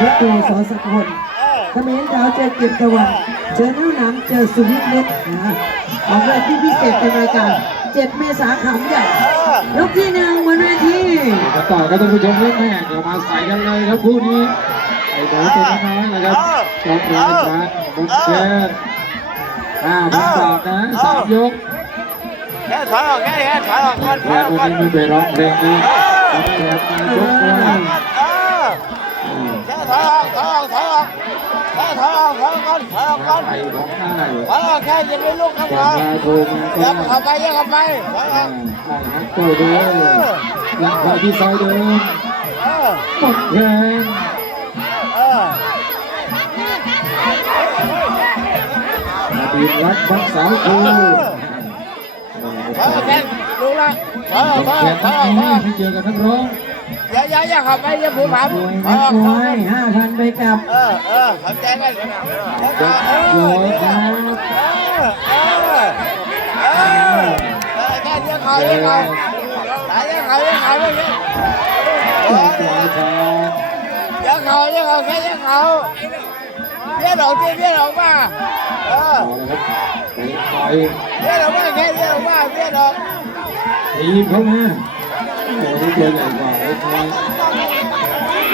เพชรดูสอสกลเขมรดาวเจอเกียรติตะวันเจอนิ้วหนามเจอสุวิทย์เล็กนะออกเลยที่พิเศษเป็นรายการ7เมษาขำใหญ่ยกที่หนึ่งบนเวทีกันต่อครับท่านผู้ชมครับแม่เดี๋ยวมาใส่กันเลยครับคู่นี้ไอ้หนูตัวน้อยๆนะครับจอมเรียนการบุญเชนห้าพันบาทนะสามยกแค่ถอยออกแค่แค่ถอยออกก่อนถอแล้ยวออกวันก่อนนี้มีไปร้องเพลงนี้แล้วก็แถมมายกด้วย อนถอยออกก่อนถอยออกแค่จะไม่ลุกข้างก่อนมามาโทรมาก็เดี๋ยวได้เข้าไปเดี๋ยวเข้าไปถอยออกได้ฮักโก้ด้วยหลังพอที่ซอยเดิมหมดแรงเอดีตรักบักสาวครูถอยออกแค่ลุกละถอยออกถอยออกถอยออกถอยออกที่เจอกับนักร้อง อย่าอย่าอย่าเข้าไปอย่าผูกพันมวยถอนัยกออกมถอวยยออก5,000ไปกับเออเออข้าใจกันแล้วก็เออเดี๋ยวครับเออเออเออแค่เดี๋ยวเขาเดี๋ยวเขาตายเดี๋ยวเขาเดี๋ยวเขาเดี๋ยวเขาปล่ยทางเดี๋ยวเขาเดี๋ยวเขาแค่เดี๋ยวเขาเดี๋ยวออกที่เดี๋ยวออกมาเออเยครับไปปล่อยเดี๋ยวอกมาแค่เดี๋ยวออกมาเดี๋ยวออกทีมเข้ามาโอ้โหตัวใหญ่กว่า เ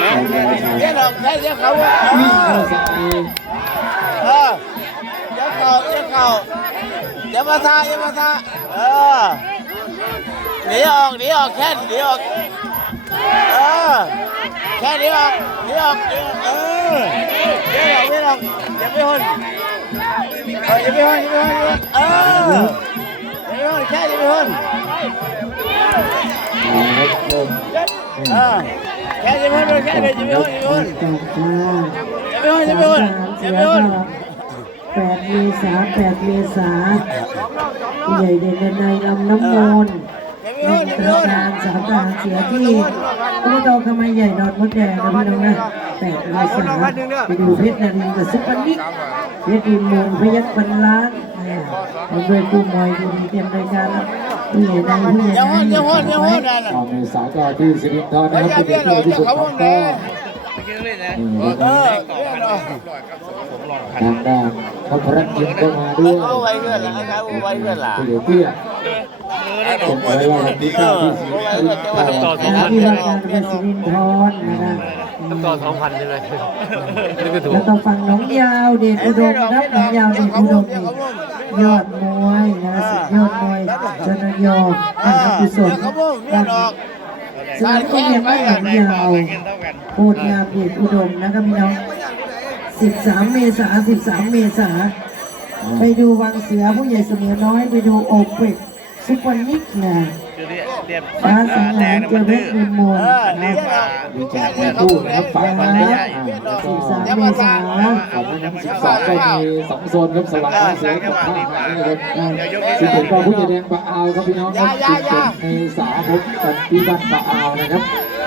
อาไปใส่เดี๋ยวออกแค่เดี๋ยวเขาวิ่งเข้าเออเดี๋ยวเขาเดี๋ยวเขาเดี๋ยวมาท่าเดี๋ยวมาท่าเออหนีออกหนีออกแค่หนีออกเออแค่หนีออกหนีออกเออเดี๋ยวออกเดี๋ยวออกอย่าไปหุ่นเอออย่าไปหุ่นอย่าไปหุ่นเอออย่าไปหุ่นแค่อย่าไปหุ่น แค่อย่าไปหุ่นแค่เดี๋ยวอย่าไปหุ่นอย่าไปหุ่นตกมาอย่าไปหุ่นอย่าไปหุ่นอย่าไปหุ่น8เมษา8เมษาใหญ่เด่นในลำน้ำมนต์นนอย่าไปหุ่นประธานสามทหาเสียที่อบตขมายใหญ่ดอนมดแดงนะพี่น้องนะ8เมษาไปดูเพชรนารินทร์กับซุปเปอร์นิกเพชรอินมูลพยัคฆ์บรรล้านผมด้วยคู่มวยดูดีเตรียมรายการแล้ว ผู้ใหญ่ในผู้ใหญ่อย่าหุ่นย่าหุ่นอย่าหุ่นในนั่นน่ะเอในสายก็ที่สิรินทรนะอย่าครับเบี้ยเป็นหรอกผู้อย่าที่เขาสุดหุ่นขเลองยก็เออเบี้ยหรอกทางด้านพระพรตน์ยิมก็มาด้วยเอาไว้เพื่อนละเอาไว้เพื่อนละผู้เดียวเตี้ยผมไว้ว่าวันที่เก้าที่สิรินจะว่าต่อที่ว่าการเป็นสิรินทรนะครับ ต่อสองพันใช่ไหมนี่ก็ถูแล้วกก็ฟังน้องยาวเดชอุดมครับน้องยาวเดชอุดมนี่ยอดมวยนะสุดยอดมวยชนยอมหากุศลเดี๋ยวเขาบุ้งเบี้ยหรอกสนามก็เรียนว่าหางยาวโคตรงามเดชอุดมนะครับพี่น้อง13 เมษา13 เมษาไปดูวังเสือผู้ใหญ่เสมอน้อยไปดูโอเปก ซุปเปอร์นิกนะคือเรียกเรียกฟ้าสังหารเจอเพชรบุญมนเอต์อนะเบี้ยหรอกดีใจแม่ตู้นะครับฝากมาแล้ว13เมษาของน้ำสิบสองก็มีสองโซนครับสลับน้ำเสือกับข้าวหางนะครับสิบเอ็ดก็ผู้ใหญ่แดงปะอาวครับพี่น้องครับสิบเจ็ดเมษาพบกันที่บ้านปะอาวนะครับ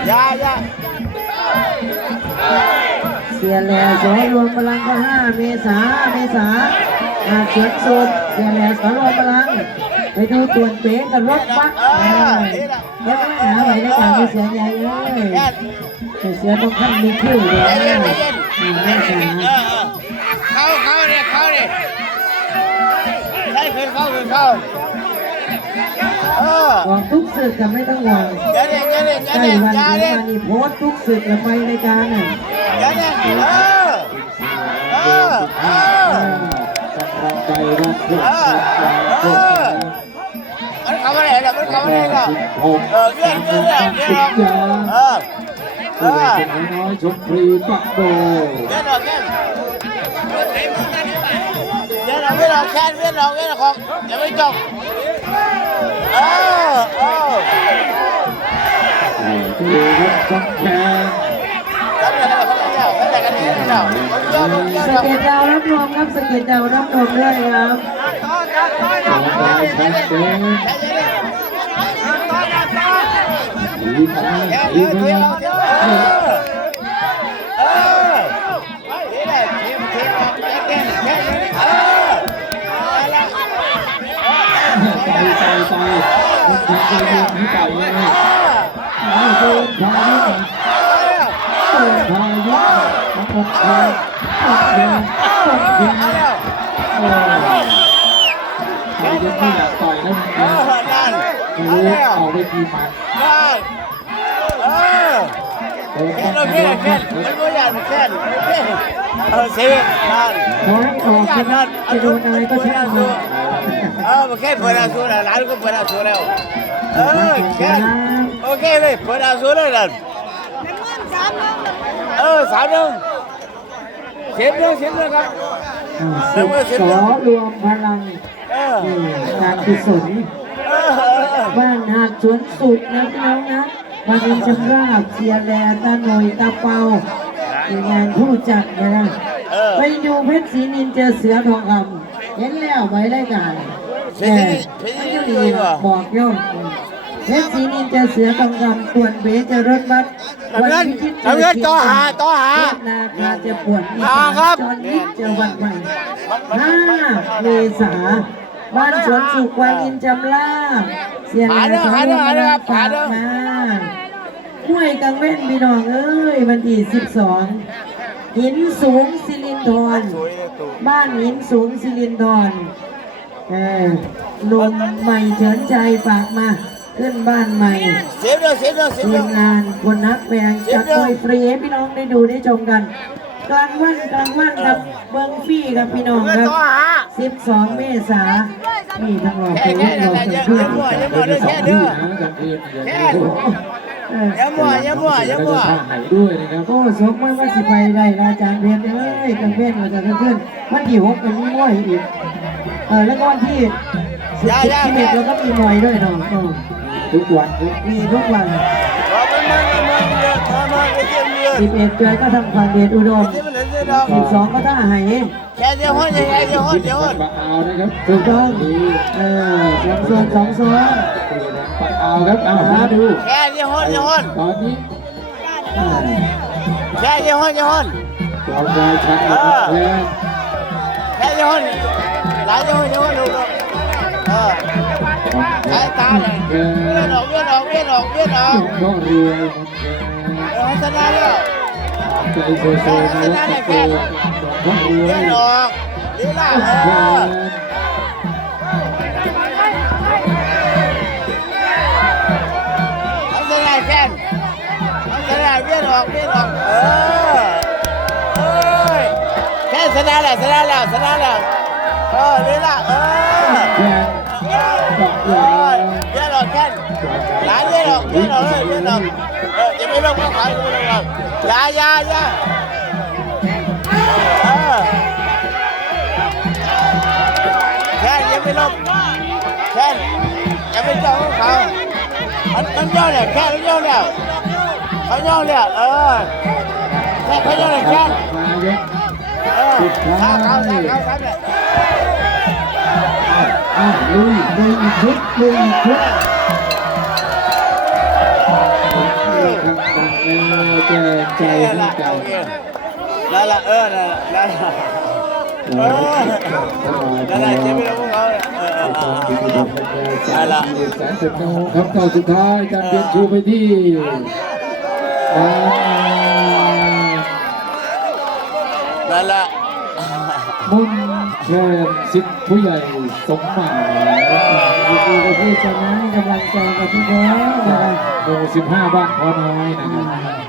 อย่าอย่าเสียแหล่สอรวมพลังก็5เมษาเมษาอาเสียงสุดเสียแหล่สอรวมพลัง ไปดูตัวนเป๋กับรถบัสแล้วก็หาไหวในการไปเสียใหญ่เลยแค่แต่เสียต้องขั้นมีคิ้วเลยใจเย็นใจนะเย็นอ่าเมษาเออเข้าเข้าเนี่ยเข้าเนี่ยได้ขึ้นเข้าขึ้นเข้าเออบอกทุกสึกแต่ไม่ต้องห่วงอย่าเด็กอย่าเด็กอย่าใกล้เด็กวันอย่าถึงเด็กวันนี้โพสต์ทุกสึกแล้วไปในการน่ะอย่าเด็กเออเออ เข้ามาไหนล่ะสิบหกเออเรื่องเรื่องเรื่องเรื่สิอบงยาเออเอผู้ใหญ่อเป็นน้อยชมฟรีปักโดเวียนออกเวียนเวียนออกเวียนออกแค่เวียนออกเวียนออกของอย่าไปจบเออเออดูครับจังแขนทำอะไรกันเนี่ยทำอะไรกันเนี่ยเจ้าเจ้าเจ้าสเก็ตดาวรับรองครับสเก็ตดาวรับรองด้วยครับต่อไปชัดเจนดีขนาดแค่ดีเดียวขเยวนาดเออเออนี่แหละทีมทีมอ อกแค่แค่แค่เอออะไรใจใจใจมันทำให้ใจเลยไม่โดนพายุโดนพายุตกแขนตก แขนตกแขนมาแล้วโอ้ยยังไม่อยากต่อยนะเออนั่นโอ้มาโหแล้วออกไปทีมันนั่นเออโอ้โหแค่เราแค่แค่มันก็อยากแค่เออสินั่นขอให้ออกนะครับจะโดนอะไรก็ช่างมันเออมันแค่เปิดอาสูแล้วร้านก็เปิดอาสูแล้วเออแค่โอเคเลยเปิดอาสูแล้วนั่นเออสามหนึ่งเสียบเรื่องเสียบเรื่องครับสิบสอรวมพลังเออนี่งานกุศล เออเออ บ้าน หาดสวนสุขนะพี่น้องนะมาเป็นชำราบเชียร์แดนตาหน่อยตาเปาในงานผู้จัดนะนะเออไปดูเพชรศรีนินเจอเสือทองคำเห็นแล้วไว้ได้กันเพชรศรีนินเพชรศรีนินด้วยเหรอบอกโยมเพชรศรีนินเจอเสือทองคำปวดเบเจอรถบัสทำเงินทำเงินต่อหาต่อหานาคาจะปวดอีหาครับจอนนิดเจอวันใหม่ห้าเมษาบ้านสวนสุขวาอินจำลา เสียงหาเด้อหาเด้อหาเด้อครับหาเด้อมาห้วยกังเว้นพี่น้องเอ้ยวันที่สิบสองหินสูงสิรินทรสวยเลยตู่บ้านหินสูงสิรินทรเออหนุ่มใหม่เฉินใจฝากมา ขึ้นบ้านใหม่ เสียบเรื่องเสียบเรื่องเสียบทีเรื่อมงงานคนนักแปลงจัดโดยฟรีให้พี่น้องได้ดูได้ชมกัน กลางวันกลางวันกับเบิงฟรี่กับพี่น้องเงินครับต่อหา12เมษานี่ทั้งหลอกแค่ตัวแค่หลนั้อนกแหละเพื่อนอย่ามั่วอย่ามั่วเด้อแค่เด้อกันคืนแค่เอออย่ามั่วอย่ามั่วอย่ามั่วข้างไหนด้วยนะครับโอ้สมมันว่าสิไปได้ละอาจารย์เพชรเอ้ยกังเว้นมาจากเพื่อนวันที่หกกันมีม้วยอีกเออแล้วก็วันที่สิบอย่าอย่าสิบเอ็ดเราก็มีมวยด้วยเนาะเออทุกวันครับมีทุกวัน สิบเอ็ดเดือนก็ทำความเดชอุดมที่มันเหลือเสียดอกสิบสองก็ท่าไหายแค่เดียวห้อนยังไงเดียวห้อนเดียวห้อนปะเอานะครับถูกต้องเออสองส่วนสองส่วนปะเอาครับเอามาดูแค่เดียวห้อนเดียวห้อนตอนนี้อ่าแค่เดียวห้อนเดียวห้อนจอมรายชันนะครับแพ้แค่เดียวห้อนหลายเดียวห้อนเดียวห้อนดูดูเออสายตาเลยแพ้เวียนออกเวียนออกเวียนออกเวียนออกก็รวยเออชนะแล้ว ใจโซโซนะครับตะโกนก็รวเวียยนออกดีละเอแพ้อทำยังไงแค่ทำยังไงเวียนออกเวียนออกเออเอ้ยแค่ชนะแล้วชนะแล้วชนะแล้วเออดีละเออแพ้วยเบี้ยหรอกแค่ายเบี้ยหรอเบี้ยหรอกเลยเบี้ยหรออ อจะไม่ลงก็ขายจะไม่ลงหรอกอยาอยาอยาเออแค่ยังไม่ลงแค่ยังไม่เจ้าของเขามันมันย่ำกันแล้วแจ้งใจนี่ให้แหละกัโอนเคนั่นแหละเออนั่นแหละนั่นแหละเออนั่นแหละจะไม่ลงเขาเออเออเออเออได้ละแสนสิบโนครับต่อสุดท้ายการเปลี่ยนชูไปที่อ่านั่นแหละมุน เชิญสิทธิ์ผู้ใหญ่สมหมายยินดีกับพี่ชนะกำลังใจกับพี่เบ๊วนะครับหมู่สิบห้าบ้านพอน้อยนะครับ